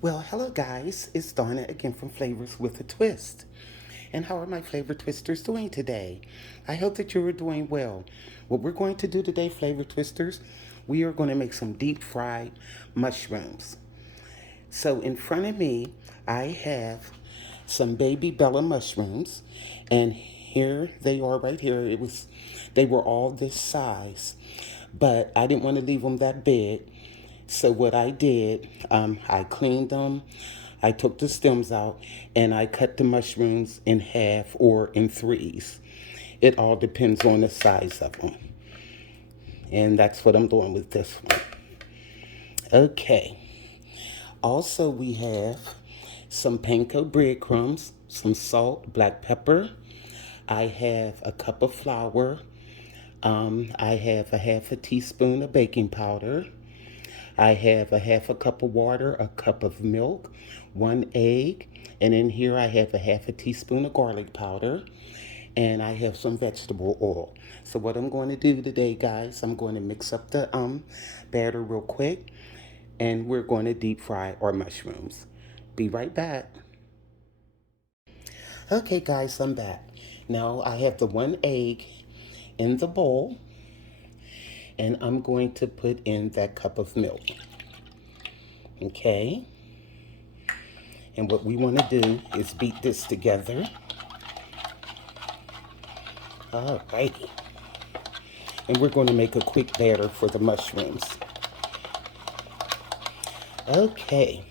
Well, hello guys, it's Donna again from Flavors with a Twist. And how are my flavor twisters doing today? I hope that you are doing well. What we're going to do today, flavor twisters, we are going to make some deep fried mushrooms. So in front of me, I have some baby Bella mushrooms, and here they are right here. They were all this size, but I didn't want to leave them that big. So what I did, I cleaned them, I took the stems out, and I cut the mushrooms in half or in threes. It all depends on the size of them. And that's what I'm doing with this one. Okay. Also, we have some panko breadcrumbs, some salt, black pepper. I have a cup of flour. I have a half a teaspoon of baking powder. I have a half a cup of water, a cup of milk, one egg, and in here I have a half a teaspoon of garlic powder, and I have some vegetable oil. So what I'm going to do today, guys, I'm going to mix up the batter real quick, and we're going to deep fry our mushrooms. Be right back. Okay, guys, I'm back. Now I have the one egg in the bowl, and I'm going to put in that cup of milk. Okay? And what we want to do is beat this together. Alrighty. And we're going to make a quick batter for the mushrooms. Okay.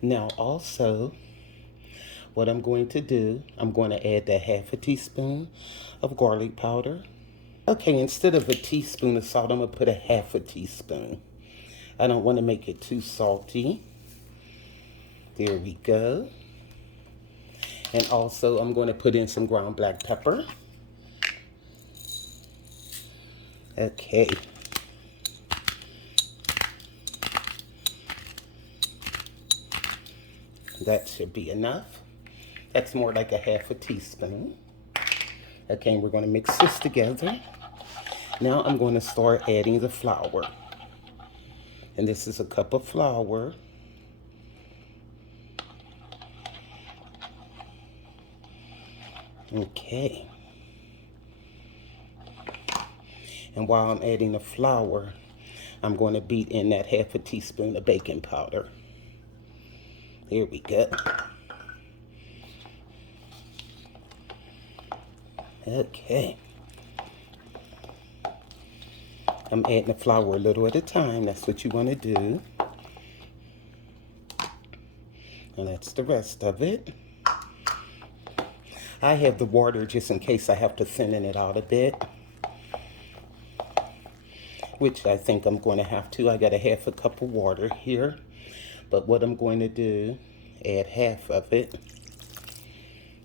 Now also, what I'm going to do, I'm going to add that half a teaspoon of garlic powder. Okay, instead of a teaspoon of salt, I'm going to put a half a teaspoon. I don't want to make it too salty. There we go. And also, I'm going to put in some ground black pepper. Okay. That should be enough. That's more like a half a teaspoon. Okay, we're going to mix this together. Now I'm going to start adding the flour. And this is a cup of flour. Okay. And while I'm adding the flour, I'm going to beat in that half a teaspoon of baking powder. Here we go. Okay. I'm adding the flour a little at a time. That's what you want to do. And that's the rest of it. I have the water just in case I have to thin it out a bit, which I think I'm going to have to. I got a half a cup of water here, but what I'm going to do, add half of it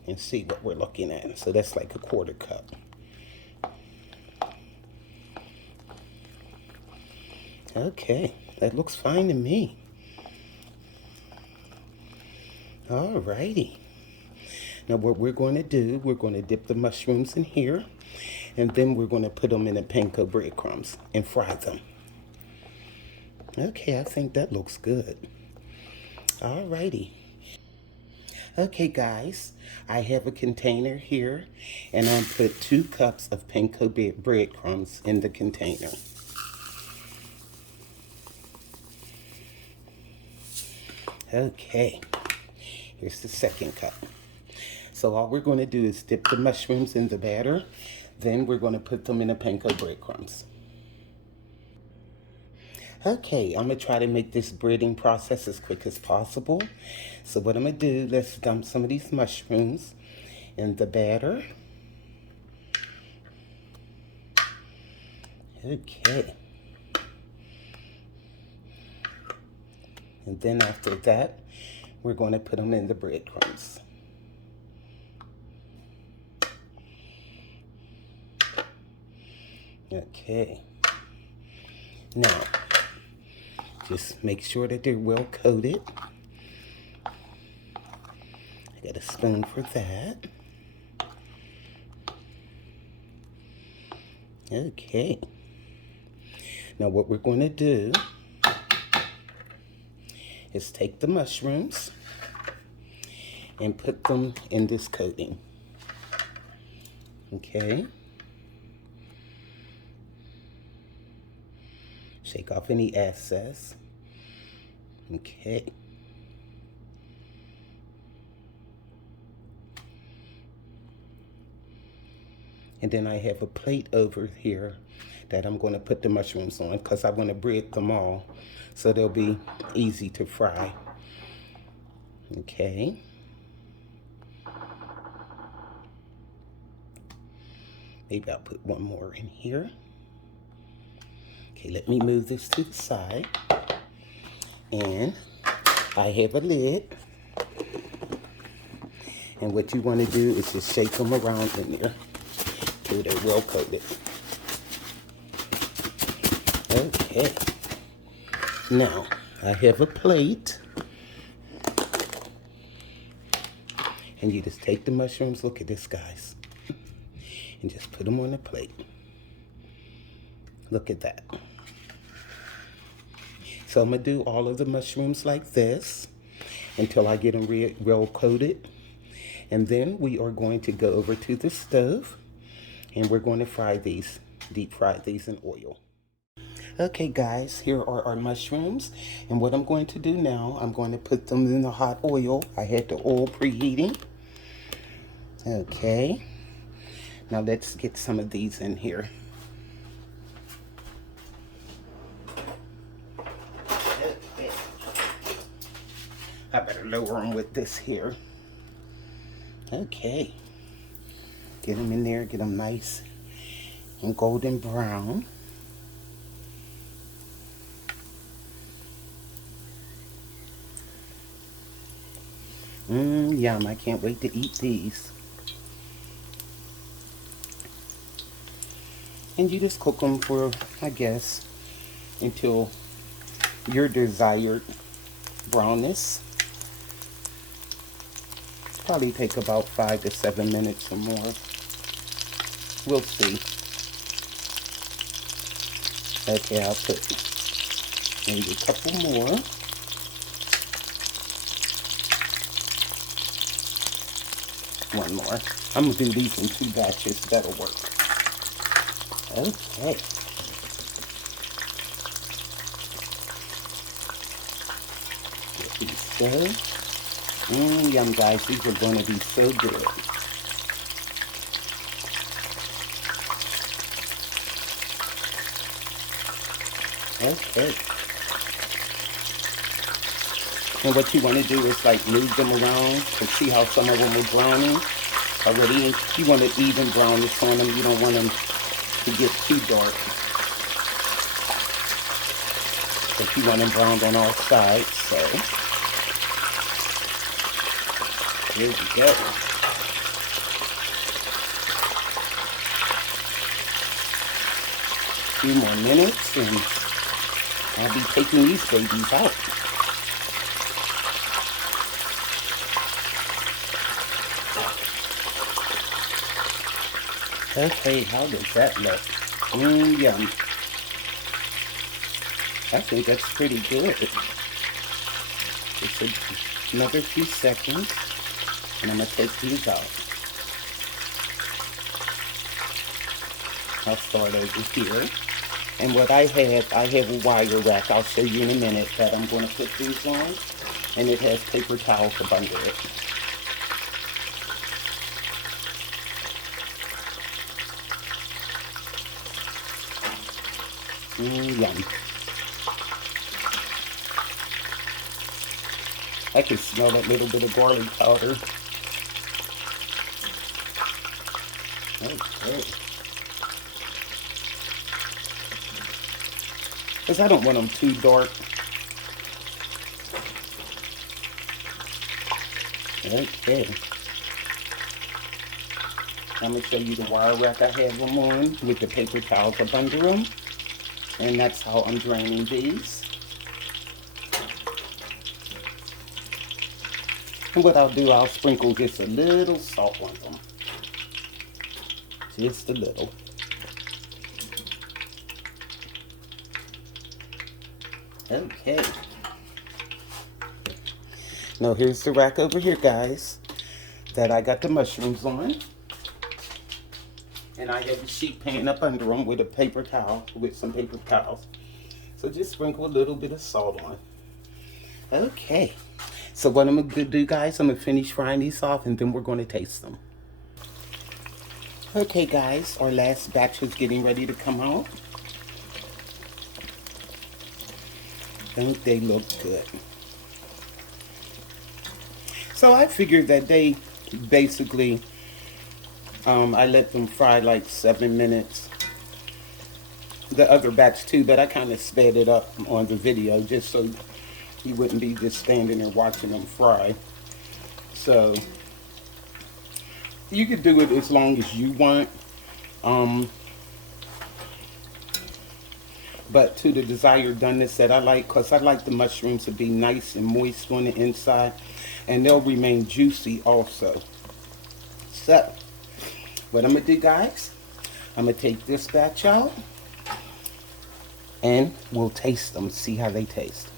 and see what we're looking at. So that's like a quarter cup. Okay, that looks fine to me. Alrighty. Now what we're going to do, we're going to dip the mushrooms in here, and then we're going to put them in the panko breadcrumbs and fry them. Okay, I think that looks good. Alrighty. Okay, guys, I have a container here, and I'll put 2 cups of panko breadcrumbs in the container. Okay, here's the second cup. So all we're going to do is dip the mushrooms in the batter, then we're going to put them in the panko breadcrumbs. Okay, I'm going to try to make this breading process as quick as possible. So what I'm going to do, let's dump some of these mushrooms in the batter. Okay. And then after that, we're going to put them in the breadcrumbs. Okay. Now, just make sure that they're well coated. I got a spoon for that. Okay. Now what we're going to do is take the mushrooms and put them in this coating. Okay. Shake off any excess. Okay. And then I have a plate over here that I'm going to put the mushrooms on because I want to bread them all so they'll be easy to fry. Okay. Maybe I'll put one more in here. Okay, let me move this to the side. And I have a lid. And what you want to do is just shake them around in there till they're well coated. Okay. Now, I have a plate. And you just take the mushrooms. Look at this, guys. And just put them on the plate. Look at that. So I'm going to do all of the mushrooms like this until I get them well coated. And then we are going to go over to the stove and we're going to fry these, deep fry these in oil. Okay guys, here are our mushrooms. And what I'm going to do now, I'm going to put them in the hot oil. I had the oil preheating. Okay. Now let's get some of these in here. Okay. I better lower them with this here. Okay. Get them in there, get them nice and golden brown. Yum, I can't wait to eat these. And you just cook them for, I guess, until your desired brownness. Probably take about 5 to 7 minutes or more. We'll see. Okay, I'll put maybe a couple more. One more. I'm going to do these in 2 batches. That'll work. Okay. Let these go. Yum, guys. These are going to be so good. Okay. And what you want to do is like move them around to see how some of them are browning already. You want an even brownness on them. You don't want them to get too dark. But you want them browned on all sides, so here we go. A few more minutes and I'll be taking these babies out. Okay, how does that look? Yum. I think that's pretty good. Just another few seconds, and I'm going to take these out. I'll start over here. And what I have a wire rack. I'll show you in a minute that I'm going to put these on. And it has paper towels up under it. Yum. I can smell that little bit of garlic powder. Okay. Because I don't want them too dark. Okay. I'm going to show you the wire rack I have them on with the paper towels up under them. And that's how I'm draining these. And what I'll do, I'll sprinkle just a little salt on them. Just a little. Okay. Now here's the rack over here, guys, that I got the mushrooms on. And I have a sheet pan up under them with a paper towel, with some paper towels. So just sprinkle a little bit of salt on. Okay. So what I'm going to do, guys, I'm going to finish frying these off and then we're going to taste them. Okay, guys, our last batch is getting ready to come out. Don't they look good? So I figured that they basically, I let them fry like 7 minutes. The other batch too, but I kind of sped it up on the video just so you wouldn't be just standing there watching them fry. So you could do it as long as you want. But to the desired doneness that I like, because I like the mushrooms to be nice and moist on the inside, and they'll remain juicy also. So, what I'm going to do, guys, I'm going to take this batch out, and we'll taste them, see how they taste.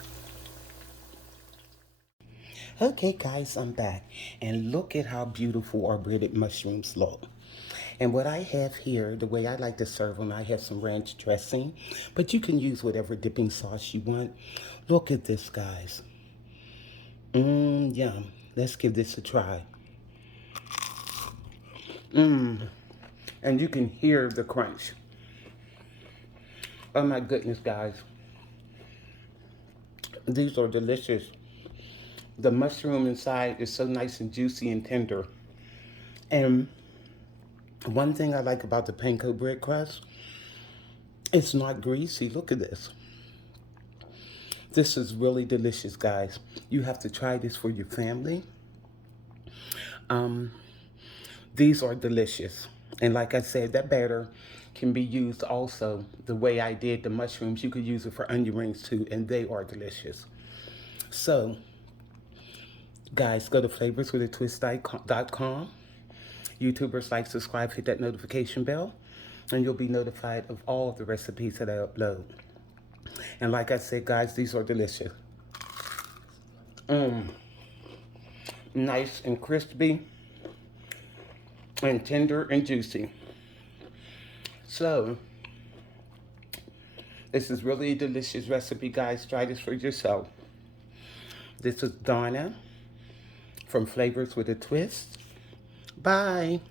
Okay, guys, I'm back, and look at how beautiful our breaded mushrooms look. And what I have here, the way I like to serve them, I have some ranch dressing, but you can use whatever dipping sauce you want. Look at this, guys. Yum. Let's give this a try. And you can hear the crunch. Oh my goodness, guys. These are delicious. The mushroom inside is so nice and juicy and tender. And one thing I like about the Panko bread crust, it's not greasy. Look at this. This is really delicious, guys. You have to try this for your family. These are delicious. And like I said, that batter can be used also the way I did the mushrooms. You could use it for onion rings too, and they are delicious. So, guys, go to flavorswithatwist.com. YouTubers, like, subscribe, hit that notification bell, and you'll be notified of all of the recipes that I upload. And like I said, guys, these are delicious. Nice and crispy and tender and juicy. So, this is really a delicious recipe, guys. Try this for yourself. This is Donna from Flavors with a Twist. Bye.